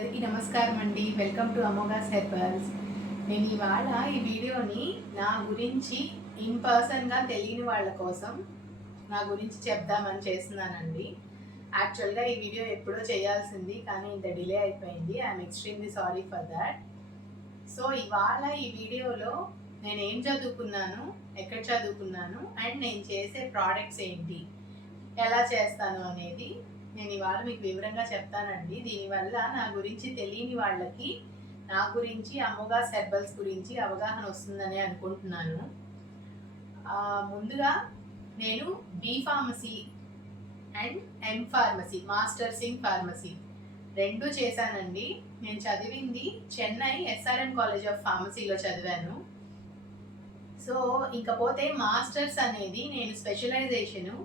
అందరికీ నమస్కారం అండి. Welcome to Amogha's herbals. నేను ఇవాళ ఈ వీడియోని నా గురించి ఇన్ పర్సన్గా తెలియని వాళ్ళ కోసం నా గురించి చెప్దామని చేస్తున్నానండి. యాక్చువల్గా ఈ వీడియో ఎప్పుడో చేయాల్సింది, కానీ ఇంత డిలే అయిపోయింది. I'm extremely sorry for that. So ఇవాళ ఈ వీడియోలో నేను ఏం చదువుకున్నాను, ఎక్కడ చదువుకున్నాను, అండ్ నేను చేసే ప్రోడక్ట్స్ ఏంటి, ఎలా చేస్తాను అనేది నేను ఇవాళ మీకు వివరంగా చెప్తానండి. దీనివల్ల నా గురించి తెలియని వాళ్ళకి నా గురించి, అమోఘాస్ హెర్బల్స్ గురించి అవగాహన వస్తుందని అనుకుంటున్నాను. ముందుగా నేను B pharmacy and M pharmacy, masters in pharmacy రెండు చేశానండి. నేను చదివింది చెన్నై ఎస్ఆర్ఎం కాలేజ్ ఆఫ్ ఫార్మసీలో చదివాను. సో ఇకపోతే మాస్టర్స్ అనేది నేను స్పెషలైజేషను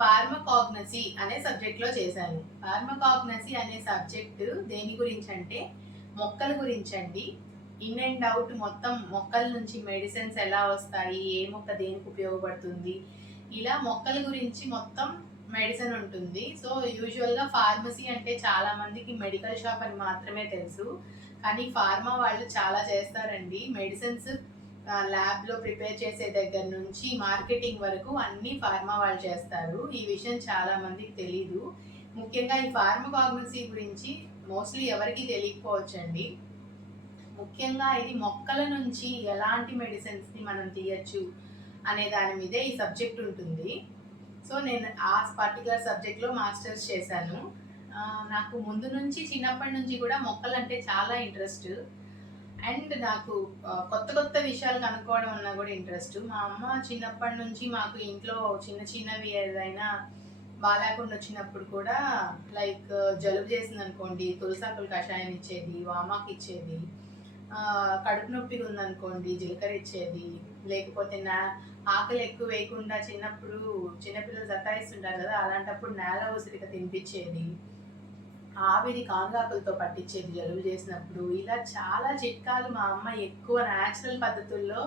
ఫార్మకాగ్నసీ అనే సబ్జెక్ట్లో చేశాను. ఫార్మకాగ్నసీ అనే సబ్జెక్టు దేని గురించి అంటే మొక్కల గురించి అండి. ఇన్ అండ్ అవుట్ మొత్తం మొక్కల నుంచి మెడిసిన్స్ ఎలా వస్తాయి, ఏ మొక్క దేనికి ఉపయోగపడుతుంది, ఇలా మొక్కల గురించి మొత్తం మెడిసిన్ ఉంటుంది. సో యూజువల్గా ఫార్మసీ అంటే చాలా మందికి మెడికల్ షాప్ అని మాత్రమే తెలుసు, కానీ ఫార్మా వాళ్ళు చాలా చేస్తారండి. మెడిసిన్స్ ల్యాబ్లో ప్రిపేర్ చేసే దగ్గర నుంచి మార్కెటింగ్ వరకు అన్ని ఫార్మా వాళ్ళు చేస్తారు. ఈ విషయం చాలా మందికి తెలీదు. ముఖ్యంగా ఈ ఫార్మకాగ్నసీ గురించి మోస్ట్లీ ఎవరికి తెలియకపోవచ్చండి. ముఖ్యంగా ఇది మొక్కల నుంచి ఎలాంటి మెడిసిన్స్ని మనం తీయచ్చు అనే దాని మీదే ఈ సబ్జెక్ట్ ఉంటుంది. సో నేను ఆ పర్టికులర్ సబ్జెక్ట్లో మాస్టర్స్ చేశాను. నాకు ముందు నుంచి చిన్నప్పటి నుంచి కూడా మొక్కలు అంటే చాలా ఇంట్రెస్ట్, అండ్ నాకు కొత్త కొత్త విషయాలు కనుక్కోవడం అన్నా కూడా ఇంట్రెస్ట్. మా అమ్మ చిన్నప్పటి నుంచి మాకు ఇంట్లో చిన్న చిన్నవి ఏదైనా బాగాలేకుండా వచ్చినప్పుడు కూడా, లైక్ జలుబు చేసింది అనుకోండి తులసాకులు కషాయం ఇచ్చేది, వామాకు ఇచ్చేది. కడుపు నొప్పిగా ఉందనుకోండి జీలకర్ర ఇచ్చేది. లేకపోతే ఆకలి ఎక్కువ వేయకుండా చిన్నప్పుడు చిన్నపిల్లలు సతాయిస్తుంటారు కదా, అలాంటప్పుడు నేల ఉసిరిక తినిపించేది. ఆవిరి కాంగాకులతో పట్టించేది జలుబు చేసినప్పుడు. ఇలా చాలా చిట్కాలు మా అమ్మ ఎక్కువ న్యాచురల్ పద్ధతుల్లో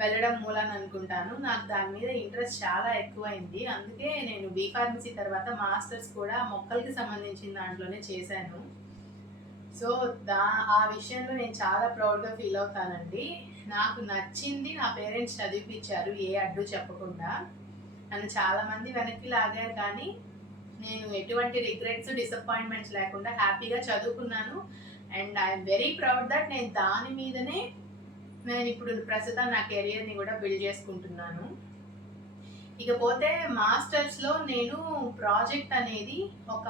వెళ్ళడం మూలాన్ని అనుకుంటాను నాకు దాని మీద ఇంట్రెస్ట్ చాలా ఎక్కువైంది. అందుకే నేను బీ ఫార్మసీ తర్వాత మాస్టర్స్ కూడా మొక్కలకి సంబంధించిన దాంట్లోనే చేశాను. సో ఆ విషయంలో నేను చాలా ప్రౌడ్గా ఫీల్ అవుతానండి. నాకు నచ్చింది నా పేరెంట్స్ చదివిపించారు, ఏ అడ్డు చెప్పకుండా. నన్ను చాలామంది వెనక్కి లాగారు, కానీ నేను ఎటువంటి రిగ్రెట్స్, డిసప్పాయింట్మెంట్స్ లేకుండా హ్యాపీగా చదువుకున్నాను. And I'm very proud that నేను దాని మీదనే నేను ఇప్పుడు ప్రస్తుతం నా కెరియర్ని కూడా బిల్డ్ చేసుకుంటున్నాను. ఇకపోతే మాస్టర్స్లో నేను ప్రాజెక్ట్ అనేది ఒక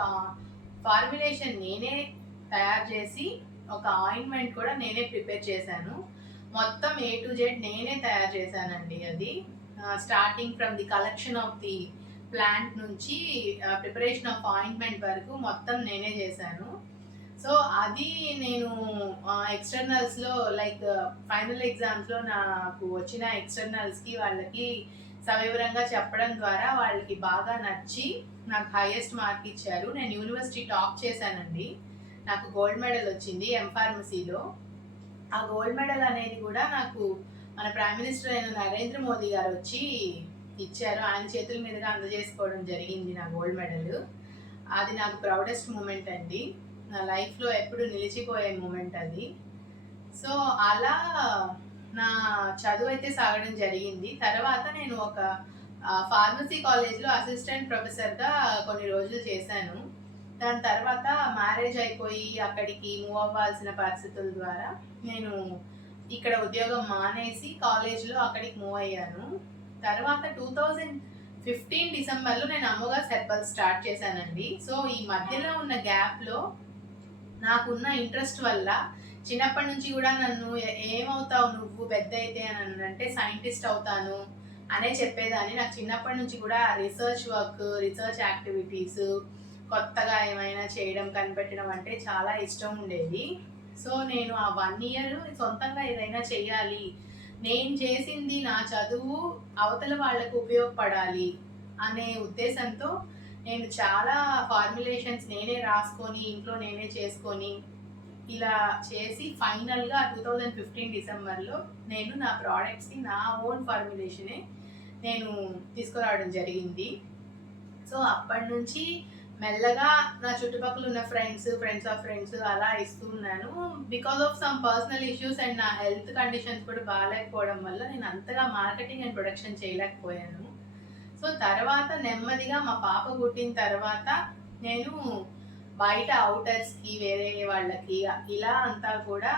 ఫార్ములేషన్ నేనే తయారు చేసి, ఒక ఆయింట్మెంట్ కూడా నేనే ప్రిపేర్ చేశాను. మొత్తం ఏ టు జెడ్ నేనే తయారు చేశానండి. అది starting from the collection of the plant నుంచి ప్రిపరేషన్ ఆఫ్ ఆయింట్మెంట్ వరకు మొత్తం నేనే చేశాను. సో అది నేను ఎక్స్టర్నల్స్లో లైక్ ఫైనల్ ఎగ్జామ్స్లో నాకు వచ్చిన ఎక్స్టర్నల్స్కి వాళ్ళకి సవివరంగా చెప్పడం ద్వారా వాళ్ళకి బాగా నచ్చి నాకు హైయెస్ట్ మార్క్ ఇచ్చారు. నేను యూనివర్సిటీ టాప్ చేశానండి. నాకు గోల్డ్ మెడల్ వచ్చింది ఎం ఫార్మసీలో. ఆ గోల్డ్ మెడల్ అనేది కూడా నాకు మన ప్రైమ్ మినిస్టర్ అయిన నరేంద్ర మోదీ గారు వచ్చి ఇచ్చారు. ఆయన చేతుల మీదుగా అందజేసుకోవడం జరిగింది నా గోల్డ్ మెడల్. అది నాకు ప్రౌడెస్ట్ మూమెంట్ అండి. నా లైఫ్లో ఎప్పుడు నిలిచిపోయే మూమెంట్ అది. సో అలా నా చదువు అయితే సాగడం జరిగింది. తర్వాత నేను ఒక ఫార్మసీ కాలేజ్లో అసిస్టెంట్ ప్రొఫెసర్గా కొన్ని రోజులు చేశాను. దాని తర్వాత మ్యారేజ్ అయిపోయి అక్కడికి మూవ్ అవ్వాల్సిన పరిస్థితుల ద్వారా నేను ఇక్కడ ఉద్యోగం మానేసి కాలేజ్లో అక్కడికి మూవ్ అయ్యాను. తర్వాత 2015 డిసెంబర్లో నేను అమోఘాస్ హెర్బల్స్ స్టార్ట్ చేశానండి. సో ఈ మధ్యలో ఉన్న గ్యాప్లో నాకున్న ఇంట్రెస్ట్ వల్ల చిన్నప్పటి నుంచి కూడా నన్ను ఏమవుతావు నువ్వు పెద్ద అయితే అని అంటే సైంటిస్ట్ అవుతాను అనే చెప్పేదాన్ని. నాకు చిన్నప్పటి నుంచి కూడా రీసెర్చ్ వర్క్, రీసెర్చ్ యాక్టివిటీస్, కొత్తగా ఏమైనా చేయడం, కనిపెట్టడం అంటే చాలా ఇష్టం ఉండేది. సో నేను ఆ 1 ఇయర్ సొంతంగా ఏదైనా చేయాలి, నేను చేసింది నా చదువు అవతల వాళ్ళకు ఉపయోగపడాలి అనే ఉద్దేశంతో నేను చాలా ఫార్ములేషన్స్ నేనే రాసుకొని ఇంట్లో నేనే చేసుకొని ఇలా చేసి ఫైనల్గా 2015 డిసెంబర్లో నేను నా ప్రోడక్ట్స్ని నా ఓన్ ఫార్ములేషనే నేను తీసుకురావడం జరిగింది. సో అప్పటి నుంచి మెల్లగా నా చుట్టుపక్కల ఉన్న ఫ్రెండ్స్ ఆఫ్ ఫ్రెండ్స్ అలా ఇస్తూ ఉన్నాను. Because of some personal issues and నా హెల్త్ కండిషన్స్ కూడా బాగాలేకపోవడం వల్ల నేను అంతగా మార్కెటింగ్ అండ్ ప్రొడక్షన్ చేయలేకపోయాను. సో తర్వాత నెమ్మదిగా మా పాప పుట్టిన తర్వాత నేను బయట అవుటర్స్కి వేరే వాళ్ళకి ఇలా అంతా కూడా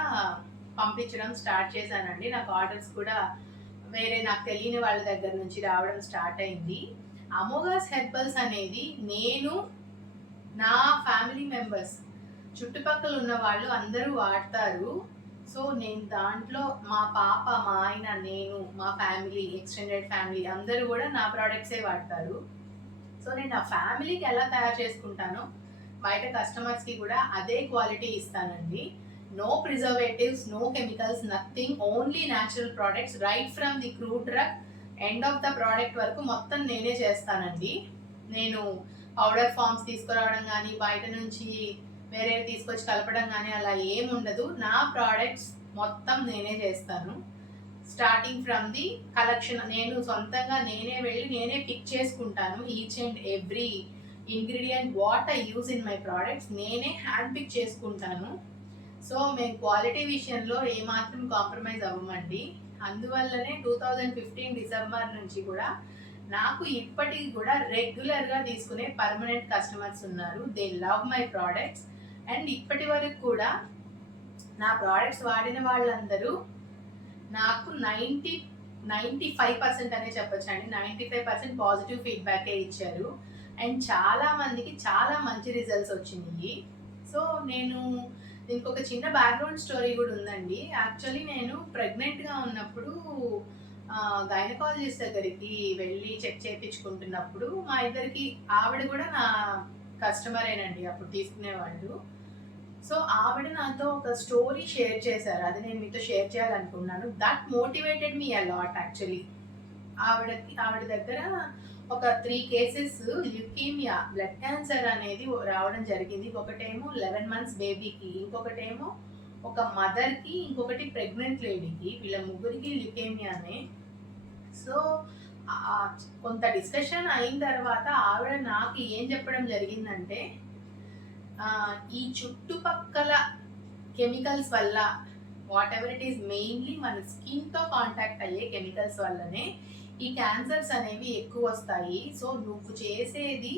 పంపించడం స్టార్ట్ చేశానండి. నాకు ఆర్డర్స్ కూడా వేరే నాకు తెలియని వాళ్ళ దగ్గర నుంచి రావడం స్టార్ట్ అయింది. అమోఘాస్ హెర్బల్స్ అనేది నేను, నా ఫ్యామిలీ మెంబర్స్, చుట్టుపక్కల ఉన్న వాళ్ళు అందరూ వాడతారు. సో నేను దాంట్లో మా పాప, మా ఆయన, నేను, మా ఫ్యామిలీ, ఎక్స్టెండెడ్ ఫ్యామిలీ అందరూ కూడా నా ప్రోడక్ట్సే వాడతారు. సో నేను నా ఫ్యామిలీకి ఎలా తయారు చేసుకుంటానో బయట కస్టమర్స్కి కూడా అదే క్వాలిటీ ఇస్తానండి. No preservatives, no chemicals, nothing, only natural products right from the crude drug end of the product వరకు మొత్తం నేనే చేస్తానండి. నేను పౌడర్ ఫామ్స్ తీసుకురావడం కానీ బయట నుంచి వేరే తీసుకొచ్చి కలపడం కానీ అలా ఏముండదు. నా ప్రోడక్ట్స్ మొత్తం నేనే చేస్తాను. స్టార్టింగ్ ఫ్రమ్ ది కలెక్షన్ నేను సొంతంగా నేనే వెళ్ళి నేనే పిక్ చేసుకుంటాను. Each and every ingredient what I use in my products నేనే హ్యాండ్ పిక్ చేసుకుంటాను. సో మేము క్వాలిటీ విషయంలో ఏమాత్రం కాంప్రమైజ్ అవ్వమండి. అందువల్లనే 2015 డిసెంబర్ నుంచి కూడా నాకు ఇప్పటికి కూడా రెగ్యులర్గా తీసుకునే పర్మనెంట్ కస్టమర్స్ ఉన్నారు. They love my products and ఇప్పటి వరకు కూడా నా ప్రోడక్ట్స్ వాడిన వాళ్ళందరూ నాకు 95% అనే చెప్పొచ్చండి. 95% పాజిటివ్ ఫీడ్బ్యాకే ఇచ్చారు అండ్ చాలా మందికి చాలా మంచి రిజల్ట్స్ వచ్చినాయి. సో దీనికి ఒక చిన్న బ్యాక్గ్రౌండ్ స్టోరీ కూడా ఉందండి. యాక్చువల్లీ నేను ప్రెగ్నెంట్గా ఉన్నప్పుడు గైనకాలజిస్ట్ దగ్గరికి వెళ్ళి చెక్ చేయించుకుంటున్నప్పుడు మా ఇద్దరికి ఆవిడ కూడా నా కస్టమరేనండి, అప్పుడు తీసుకునేవాళ్ళు. సో ఆవిడ నాతో ఒక స్టోరీ షేర్ చేశారు, అది నేను మీతో షేర్ చేయాలనుకున్నాను. That motivated me a lot actually. ఆవిడ దగ్గర ఒక 3 కేసెస్ ల్యూకీమియా, బ్లడ్ క్యాన్సర్ అనేది రావడం జరిగింది. ఒకటేమో 11 months బేబీకి, ఇంకొకటేమో ఒక మదర్కి, ఇంకొకటి ప్రెగ్నెంట్ లేడీకి. వీళ్ళ ముగ్గురికి ల్యూకేమియానే. సో కొంత డిస్కషన్ అయిన తర్వాత ఆవిడ నాకు ఏం చెప్పడం జరిగిందంటే, ఈ చుట్టుపక్కల కెమికల్స్ వల్ల, what ever it is, mainly మన స్కిన్తో కాంటాక్ట్ అయ్యే కెమికల్స్ వల్లనే ఈ క్యాన్సర్స్ అనేవి ఎక్కువ వస్తాయి. సో నువ్వు చేసేది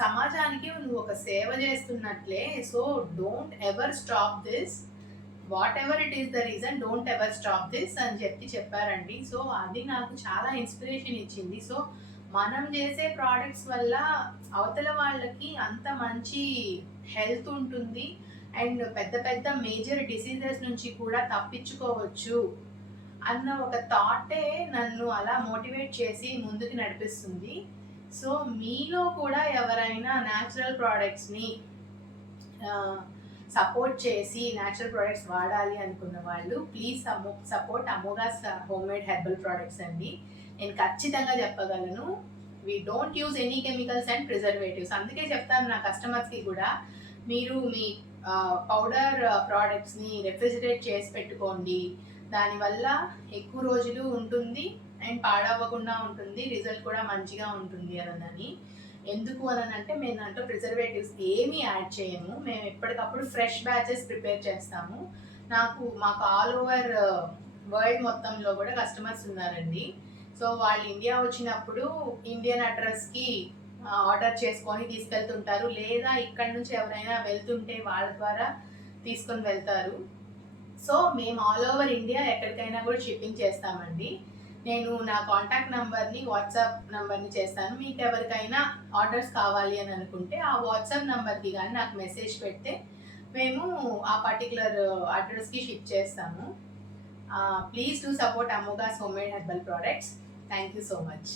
సమాజానికి నువ్వు ఒక సేవ చేస్తున్నట్లే. So don't ever stop this, whatever it is the reason, don't ever stop this అని చెప్పారండి. సో అది నాకు చాలా ఇన్స్పిరేషన్ ఇచ్చింది. సో మనం చేసే ప్రోడక్ట్స్ వల్ల అవతల వాళ్ళకి అంత మంచి హెల్త్ ఉంటుంది అండ్ పెద్ద పెద్ద మేజర్ డిసీజెస్ నుంచి కూడా తప్పించుకోవచ్చు అన్న ఒక థాటే నన్ను అలా మోటివేట్ చేసి ముందుకు నడిపిస్తుంది. సో మీలో కూడా ఎవరైనా న్యాచురల్ ప్రోడక్ట్స్ని సపోర్ట్ చేసి న్యాచురల్ ప్రోడక్ట్స్ వాడాలి అనుకున్న వాళ్ళు please support Amogha's homemade herbal products అండి. నేను ఖచ్చితంగా చెప్పగలను, we don't use any chemicals and preservatives. అందుకే చెప్తాను నా కస్టమర్స్కి కూడా, మీరు మీ పౌడర్ ప్రోడక్ట్స్ని రెఫ్రిజిరేట్ చేసి పెట్టుకోండి. దానివల్ల ఎక్కువ రోజులు ఉంటుంది అండ్ పాడవ్వకుండా ఉంటుంది, రిజల్ట్ కూడా మంచిగా ఉంటుంది అని. ఎందుకు అంటే మేము దాంట్లో ప్రిజర్వేటివ్స్ ఏమీ యాడ్ చేయము. మేము ఎప్పటికప్పుడు ఫ్రెష్ బ్యాచెస్ ప్రిపేర్ చేస్తాము. మాకు ఆల్ ఓవర్ వరల్డ్ మొత్తంలో కూడా కస్టమర్స్ ఉన్నారండి. సో వాళ్ళు ఇండియా వచ్చినప్పుడు ఇండియన్ అడ్రస్కి ఆర్డర్ చేసుకొని తీసుకెళ్తుంటారు, లేదా ఇక్కడ నుంచి ఎవరైనా వెళ్తుంటే వాళ్ళ ద్వారా తీసుకొని వెళ్తారు. సో మేము ఆల్ ఓవర్ ఇండియా ఎక్కడికైనా కూడా షిప్పింగ్ చేస్తామండి. నేను నా కాంటాక్ట్ నెంబర్ని వాట్సాప్ నెంబర్ని చేస్తాను. మీకు ఎవరికైనా ఆర్డర్స్ కావాలి అని అనుకుంటే ఆ వాట్సాప్ నెంబర్కి కానీ నాకు మెసేజ్ పెడితే మేము ఆ పర్టికులర్ అడ్రస్కి షిప్ చేస్తాము. Please do support Amogha's homemade herbal products. Thank you so much.